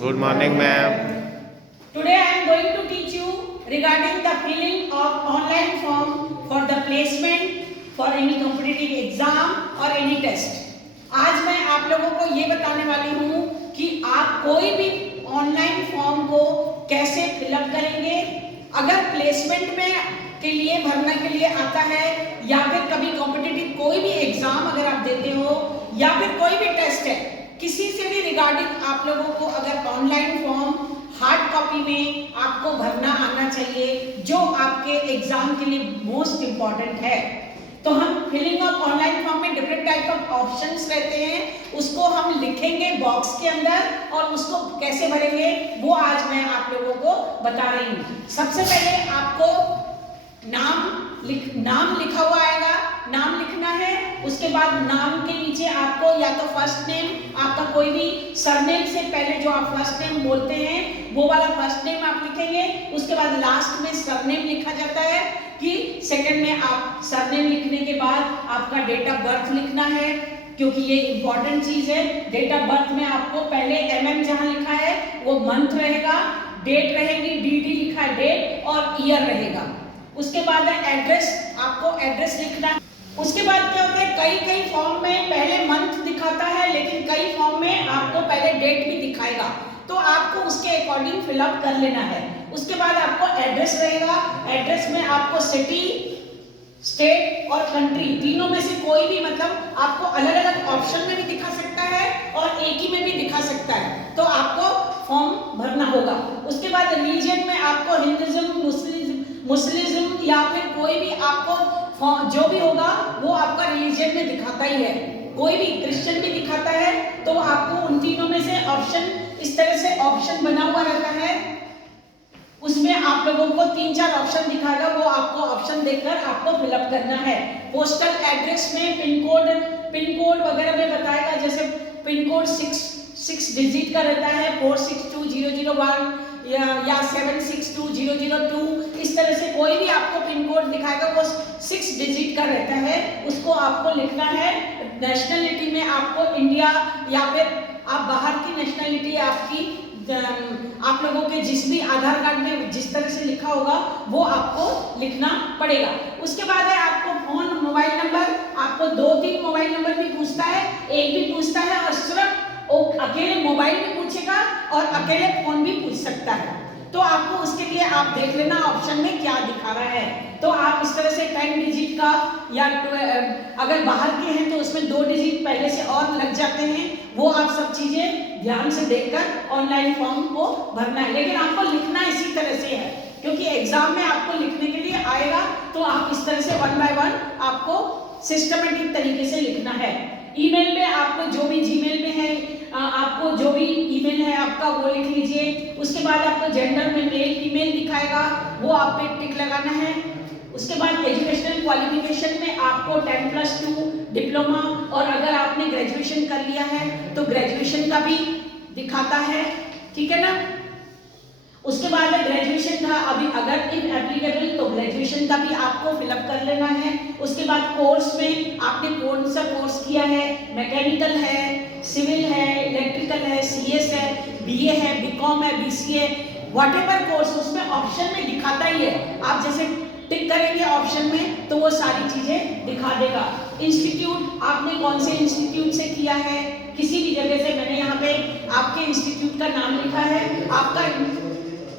Good morning, ma'am. Today I am going to teach you regarding the filling of online form for the placement for any competitive exam or any test. आज मैं आप लोगों को ये बताने वाली हूँ कि आप कोई भी ऑनलाइन फॉर्म को कैसे फिलअप करेंगे। अगर प्लेसमेंट में के लिए भरने के लिए आता है या फिर कभी कॉम्पिटिटिव कोई भी एग्जाम अगर आप देते हो या फिर कोई भी टेस्ट है, किसी से भी रिगार्डिंग आप लोगों को अगर ऑनलाइन फॉर्म हार्ड कॉपी में आपको भरना आना चाहिए, जो आपके एग्जाम के लिए मोस्ट इम्पॉर्टेंट है। तो हम फिलिंग ऑफ ऑनलाइन फॉर्म में डिफरेंट टाइप ऑफ ऑप्शंस रहते हैं, उसको हम लिखेंगे बॉक्स के अंदर और उसको कैसे भरेंगे वो आज मैं आप लोगों को बता रही हूँ। सबसे पहले आपको नाम लिखा हुआ आएगा, नाम लिखना है। उसके बाद नाम के नीचे आपको या तो फर्स्ट नेम, आपका कोई भी सरनेम से पहले जो आप फर्स्ट नेम बोलते हैं वो वाला फर्स्ट नेम आप लिखेंगे। उसके बाद लास्ट में सरनेम लिखा जाता है कि सेकंड में आप सरनेम लिखने के बाद आपका डेट ऑफ बर्थ लिखना है, क्योंकि ये इंपॉर्टेंट चीज है। डेट ऑफ बर्थ में आपको पहले एमएम जहां लिखा है वो मंथ रहेगा, डेट रहेगी डीडी लिखा है डेट और ईयर रहेगा। उसके बाद एड्रेस, आपको एड्रेस लिखना है। उसके बाद क्या होता है, कई फॉर्म में पहले मंथ दिखाता है लेकिन कई फॉर्म में आपको पहले डेट भी दिखाएगा, तो आपको उसके अकॉर्डिंग फिलअप कर लेना है। उसके बाद आपको एड्रेस रहेगा, एड्रेस में आपको सिटी, स्टेट और कंट्री तीनों में से कोई भी, मतलब आपको अलग अलग ऑप्शन में भी दिखा सकता है और एक ही में भी दिखा सकता है, तो आपको फॉर्म भरना होगा। उसके बाद रीजन में आपको हिंदुइज्म, मुस्लिम या फिर कोई भी आपको जो भी होगा वो आपका रिलीजन में दिखाता ही है। कोई भी क्रिश्चियन भी दिखाता है, तो आपको उन तीनों में से ऑप्शन, इस तरह से ऑप्शन बना हुआ रहता है, उसमें आप लोगों को 3-4 ऑप्शन दिखाएगा, वो आपको ऑप्शन देखकर आपको फिलअप करना है। पोस्टल एड्रेस में पिन कोड वगैरह में बताएगा, जैसे पिन कोड 6 डिजिट का रहता है, 462001 या 7620002, इस तरह से कोई भी आपको पिन कोड दिखाएगा वो 6 डिजिट का रहता है, उसको आपको लिखना है। नेशनलिटी में आपको इंडिया या फिर आप बाहर की नेशनलिटी आपकी, आप लोगों के जिस भी आधार कार्ड में जिस तरह से लिखा होगा वो आपको लिखना पड़ेगा। उसके बाद है आपको फोन, मोबाइल नंबर, आपको 2-3 मोबाइल नंबर भी पूछता है, एक भी पूछता है और सिर्फ अकेले मोबाइल भी पूछेगा और अकेले फोन भी पूछ सकता है, तो आपको उसके लिए आप देख लेना ऑप्शन में क्या दिखा रहा है। तो आप इस तरह से 10 डिजिट का या अगर बाहर के हैं तो उसमें 2 डिजिट पहले से और लग जाते हैं, वो आप सब चीजें ध्यान से देखकर ऑनलाइन फॉर्म को भरना है। लेकिन आपको लिखना इसी तरह से है, क्योंकि एग्जाम में आपको लिखने के लिए आएगा, तो आप इस तरह से 1 बाय 1 आपको सिस्टमेटिक तरीके से लिखना है। ईमेल में आपको जो भी जीमेल में है, आपको जो भी ईमेल है आपका वो लिख लीजिए। उसके बाद आपको जेंडर में मेल फीमेल दिखाएगा, वो आप पे टिक लगाना है। उसके बाद एजुकेशनल क्वालिफिकेशन में आपको 10+2 डिप्लोमा, और अगर आपने ग्रेजुएशन कर लिया है तो ग्रेजुएशन का भी दिखाता है, ठीक है ना। उसके बाद ग्रेजुएशन का अभी अगर इन एप्लीकेबल तो ग्रेजुएशन का भी आपको फिलअप कर लेना है। उसके बाद कोर्स में आपने कौन सा कोर्स किया है, मैकेनिकल है, सिविल है, इलेक्ट्रिकल है, सीएस है, बीए है, बीकॉम है, बीसीए, व्हाटएवर कोर्स उसमें ऑप्शन में दिखाता ही है। आप जैसे टिक करेंगे ऑप्शन में तो वो सारी चीजें दिखा देगा। इंस्टीट्यूट, आपने कौन से इंस्टीट्यूट से किया है, किसी भी जगह से, मैंने यहाँ पे आपके इंस्टीट्यूट का नाम लिखा है, आपका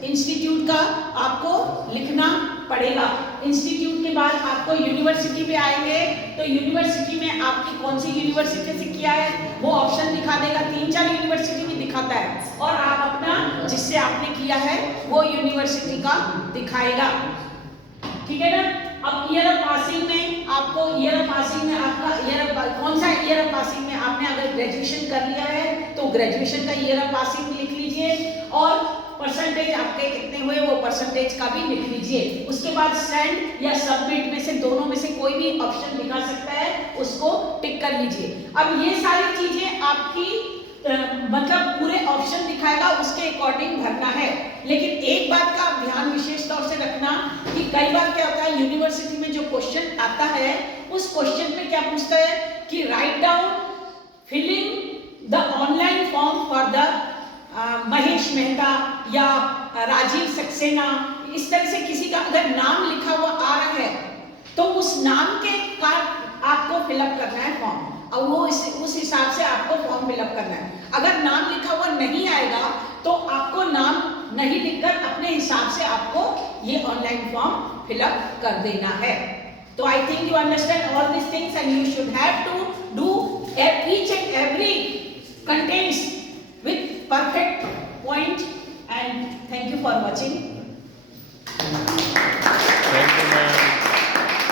इंस्टीट्यूट का आपको लिखना पड़ेगा। इंस्टीट्यूट के बाद आपको यूनिवर्सिटी पे आएंगे, तो यूनिवर्सिटी में आपकी कौन सी यूनिवर्सिटी से किया है वो ऑप्शन दिखा देगा। 3-4 यूनिवर्सिटी भी दिखाता है, और आप अपना जिससे आपने किया है वो यूनिवर्सिटी का दिखाएगा, ठीक है ना। अब ईयर ऑफ पासिंग में आपको, ईयर ऑफ पासिंग में आपका कौन सा ईयर ऑफ पासिंग में आपने अगर ग्रेजुएशन कर लिया है तो ग्रेजुएशन का ईयर ऑफ पासिंग लिख लीजिए, और परसेंटेज आपके कितने हुए वो परसेंटेज का भी लिख लीजिए। उसके बाद सेंड या सबमिट में से दोनों में से कोई भी ऑप्शन दिखा सकता है, उसको टिक कर लीजिए। अब ये सारी चीजें आपकी मतलब पूरे ऑप्शन दिखाएगा, उसके अकॉर्डिंग भरना है। लेकिन एक बात का आप ध्यान विशेष तौर से रखना कि कई बार क्या होता है, यूनिवर्सिटी में जो क्वेश्चन आता है उस क्वेश्चन में क्या पूछता है कि write down filling the online form for the Mahesh Ramesh Mehta या राजीव सक्सेना, इस तरह से किसी का अगर नाम लिखा हुआ आ रहा है तो उस नाम के का आपको फिलअप करना है फॉर्म, और वो उस हिसाब से आपको फॉर्म फिलअप करना है। अगर नाम लिखा हुआ नहीं आएगा तो आपको नाम नहीं लिखकर अपने हिसाब से आपको ये ऑनलाइन फॉर्म फिलअप कर देना है। तो I think you understand all this things and you should have to do each and every contents with perfect point, and thank you for watching.